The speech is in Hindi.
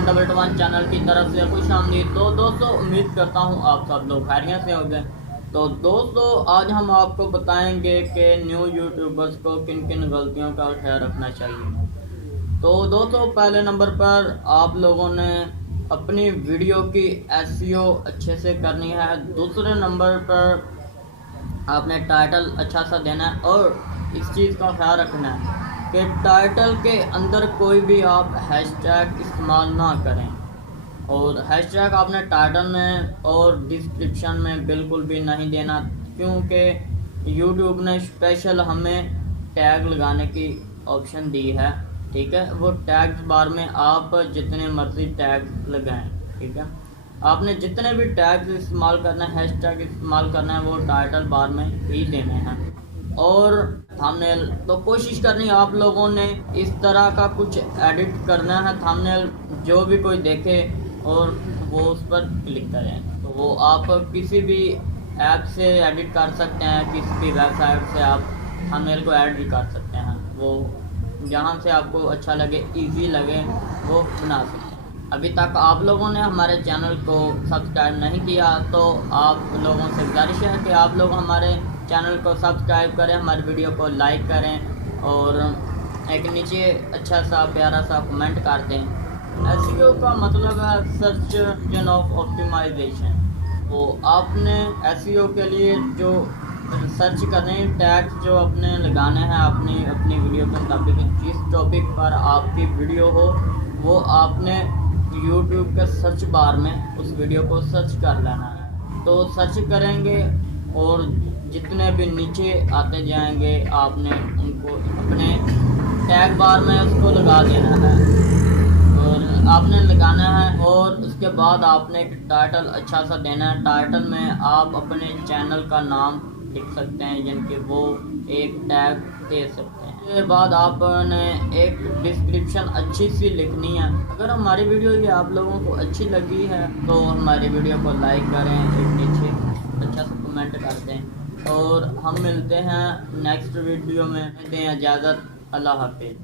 111 चैनल की तरफ से खुश आमदीद। तो दोस्तों उम्मीद करता हूँ आप सब लोग खैरियत से होंगे। तो दोस्तों आज हम आपको बताएंगे कि न्यू यूट्यूबर्स को किन किन गलतियों का ख्याल रखना चाहिए। तो दोस्तों पहले नंबर पर आप लोगों ने अपनी वीडियो की एसईओ अच्छे से करनी है। दूसरे नंबर पर आपने टाइटल अच्छा सा देना है और इस चीज़ का ख्याल रखना है कि टाइटल के अंदर कोई भी आप हैशटैग इस्तेमाल ना करें। और हैशटैग आपने टाइटल में और डिस्क्रिप्शन में बिल्कुल भी नहीं देना, क्योंकि यूट्यूब ने स्पेशल हमें टैग लगाने की ऑप्शन दी है। ठीक है, वो टैग्स बार में आप जितने मर्जी टैग लगाएं। ठीक है, आपने जितने भी टैग्स इस्तेमाल करना है, हैशटैग इस्तेमाल करना है, वो टाइटल बार में ही देने हैं। और थंबनेल तो कोशिश करनी है आप लोगों ने इस तरह का कुछ एडिट करना है थंबनेल जो भी कोई देखे और वो उस पर क्लिक करें। तो वो आप किसी भी ऐप से एडिट कर सकते हैं, किसी भी वेबसाइट से आप थंबनेल को ऐड भी कर सकते हैं। वो जहाँ से आपको अच्छा लगे, इजी लगे, वो बना सकते हैं। अभी तक आप लोगों ने हमारे चैनल को सब्सक्राइब नहीं किया तो आप लोगों से गुजारिश है कि आप लोग हमारे चैनल को सब्सक्राइब करें, हमारी वीडियो को लाइक करें और एक नीचे अच्छा सा प्यारा सा कमेंट कर दें। एसईओ का मतलब है सर्च इंजन ऑफ ऑप्टिमाइजेशन। तो आपने एसईओ के लिए जो सर्च करने टैग्स जो अपने लगाने हैं अपनी वीडियो के मुताबिक, जिस टॉपिक पर आपकी वीडियो हो वो आपने यूट्यूब के सर्च बार में उस वीडियो को सर्च कर लेना है। तो सर्च करेंगे और जितने भी नीचे आते जाएंगे आपने उनको अपने टैग बार में उसको लगा देना है और आपने लगाना है। और उसके बाद आपने एक टाइटल अच्छा सा देना है। टाइटल में आप अपने चैनल का नाम लिख सकते हैं, जिनके वो एक टैग दे सकते हैं। उसके बाद आपने एक डिस्क्रिप्शन अच्छी सी लिखनी है। अगर हमारी वीडियो ये आप लोगों को अच्छी लगी है तो हमारी वीडियो को लाइक करें, एक नीचे अच्छा सा कमेंट कर दें और हम मिलते हैं नेक्स्ट वीडियो में। दें इजाज़त, अल्लाह हाफिज़।